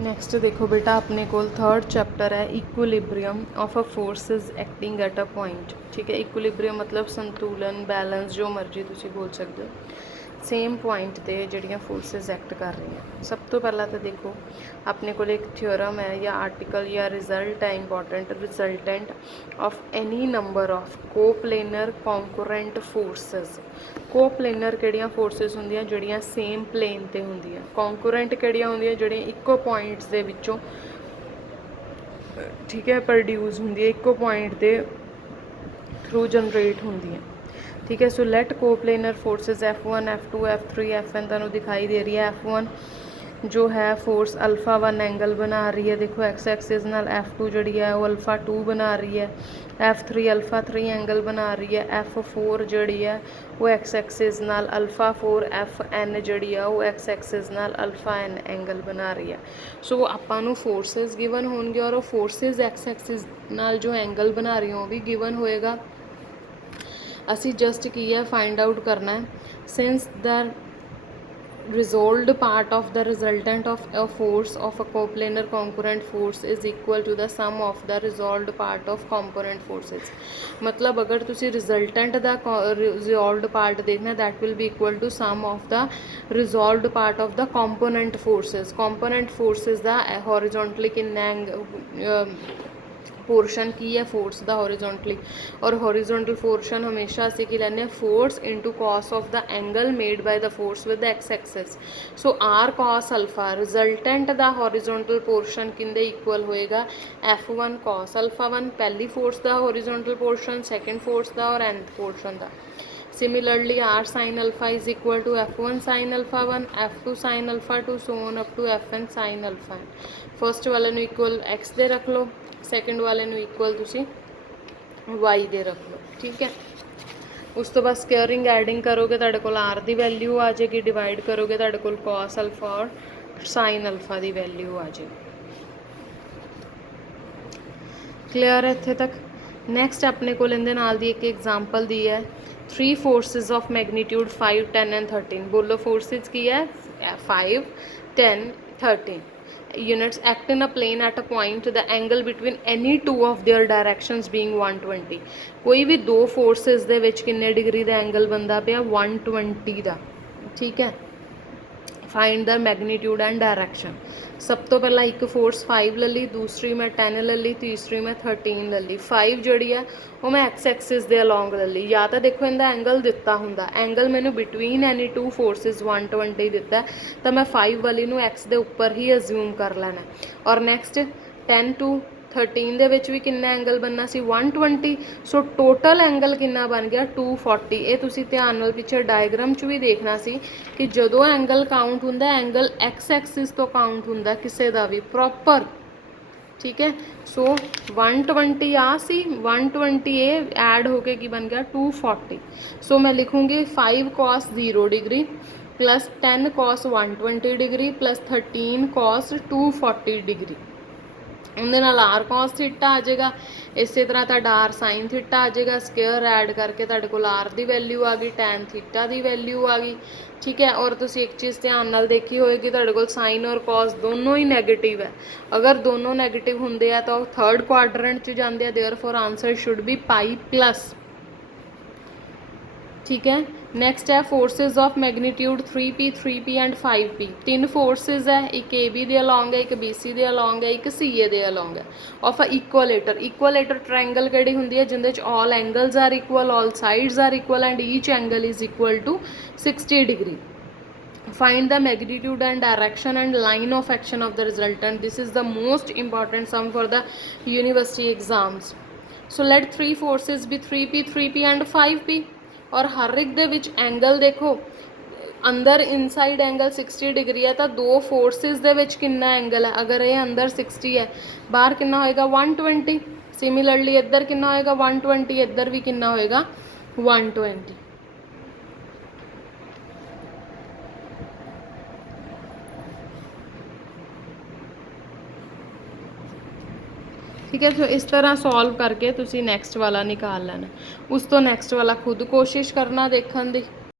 Next देखो बेटा अपने को थर्ड चैप्टर है equilibrium of a forces acting at a point. ठीक है, इक्विलिब्रियम मतलब संतुलन, बैलेंस, जो मर्जी तुसी बोल सकते हो। सेम पॉइंट ते जड़ियाँ फोर्सेस एक्ट कर रही हैं। सब तो पहला तो देखो अपने को एक थ्योरम है या आर्टिकल या रिजल्ट है important, resultant of any number of coplanar concurrent forces. Coplanar किहड़ियां फोर्सेस होंदियां जड़ियां सेम प्लेन ते होंदियां, कॉन्करेंट किहड़ियां होंदियां जड़ियां इक्को पॉइंट्स दे विचों ठीक है प्रोड्यूस होंदी है, इक्को पॉइंट के थ्रू जनरेट होंदी है। ठीक है, so let coplanar forces F1 F2 F3 Fn तुहानूं दिखाई दे रही है। F1 जो है फोर्स अल्फा 1 एंगल बना रही है, देखो एक्स एक्सिस नाल। F2 जड़ी है वो अल्फा 2 बना रही है। F3 अल्फा 3 एंगल बना रही है। F4 जड़ी है वो एक्स एक्सिस नाल अल्फा 4 Fn जड़ी है वो एक्स एक्सिस नाल अल्फा n एंगल बना रही है। सो आपां नूं फोर्सेस गिवन होणगे और वो फोर्सेस एक्स एक्सिस नाल जो एंगल बना रही हो भी गिवन होएगा। असी जस्ट की है फाइंड आउट करना है since the resolved part of the resultant of a force of a coplanar concurrent force is equal to the sum of the resolved part of component forces। मतलब अगर तुसी resultant दा resolved part देखना that will be equal to sum of the resolved part of the component forces। component forces दा horizontally किन्ना portion की है force द हॉरिजॉन्टली, और हॉरिजॉन्टल पोर्शन हमेशा असी की लैने force into cos of the angle made by the force with the x axis. So R cos alpha resultant द हॉरिजॉन्टल पोर्शन किंदे इक्वल होएगा F1 कॉस अल्फा 1 पहली फोर्स द हॉरिजॉन्टल पोर्शन, सेकेंड फोर्स द और nth पोर्शन द। Similarly, R sin alpha is equal to F1 sin alpha 1, F2 sin alpha 2, so on up to Fn sin alpha n। First वाले नूं equal x दे रख लो, second वाले नूं equal तुसी y दे रख लो। ठीक है, उस तो बाद स्केयरिंग एडिंग करोगे तुहाडे कोल R की वैल्यू आ जाएगी, डिवाइड करोगे तुहाडे कोल cos अल्फा और sin अल्फा की वैल्यू आ जाएगी। क्लियर है इत्थे तक। नैक्सट अपने को इहदे नाल दी एक एग्जाम्पल दी है 3 फोर्सेस ऑफ मैगनीट्यूड 5 10 एंड 13। बोलो फोर्सेस की है 5 10 13 units act in a plane at a point the angle between any two of their directions being 120। कोई भी दो फोर्सेस दे विच किन्ने डिग्री दा एंगल बनदा पिया 120 दा। ठीक है, find the magnitude and direction. सब तो पहला एक फोर्स 5 ले ली, दूसरी मैं 10 ले ली, तीसरी मैं 13 ले ली। 5 जड़ी है वो मैं एक्स एक्सिस दे अलॉन्ग ले ली। या तो देखो इनका एंगल दिता हुंदा, एंगल मैनू बिटवीन एनी टू फोर्सिस 120 दिता है, तो मैं 5 वाली नू एक्स दे उपर ही अज्यूम कर लेना। और नैक्सट 10 टू 13 दे विच भी किन्ना एंगल बनना सी 120। सो टोटल एंगल किन्ना बन गया 240। ये तुसी ध्यान नाल पिछे डायग्राम च भी देखना सी कि जदों एंगल काउंट हुंदा एंगल एक्स एक्सिस तो काउंट हुंदा किसी का भी प्रॉपर। ठीक है, सो 120 आ सी 120 ए ऐड होके की बन गया 240। सो मैं लिखूँगी 5 cos 0 degree plus 10 cos 120 degree plus 13 cos 240 degree. उनके नाल आर कॉस थीटा आ जाएगा, इस तरह तुहाडा आर साइन थीटा आ जाएगा। स्केयर ऐड करके तुहाडे कोल आर की वैल्यू आ गई, टैन थीटा की वैल्यू आ गई। ठीक है, और तुसी एक चीज़ ध्यान नाल देखी होएगी तुहाडे कोल साइन और कॉस दोनों ही नैगेटिव है। अगर दोनों नैगेटिव होंदे आ तो थर्ड क्वाड्रेंट च जांदे आ, therefore answer should be pi plus. ठीक है, नैक्सट है forces of magnitude 3p 3p and 5p। तीन फोर्सेस है, एक AB दे अलॉन्ग है, एक BC दे अलॉन्ग है, एक CA दे अलॉन्ग है of a equilateral. Equilateral triangle किहड़ी हुंदी है जिंदे च all angles are equal, all sides are equal and each angle is equal to 60 degree. Find the magnitude and direction and line of action of the resultant. This is the most important sum for the university exams. So let three forces be 3p 3p and 5p। और हर एक दे which angle देखो अंदर inside angle 60 degree है तो दो forces दे विच कितना angle है, अगर ये अंदर 60 है बाहर कितना होएगा 120। सिमिलरली इधर कितना होएगा 120, इधर भी कितना होएगा 120। ठीक है, तो इस तरह सॉल्व करके तुसी नैक्सट वाला निकाल लेना। उस तो नैक्सट वाला खुद कोशिश करना देखने दी।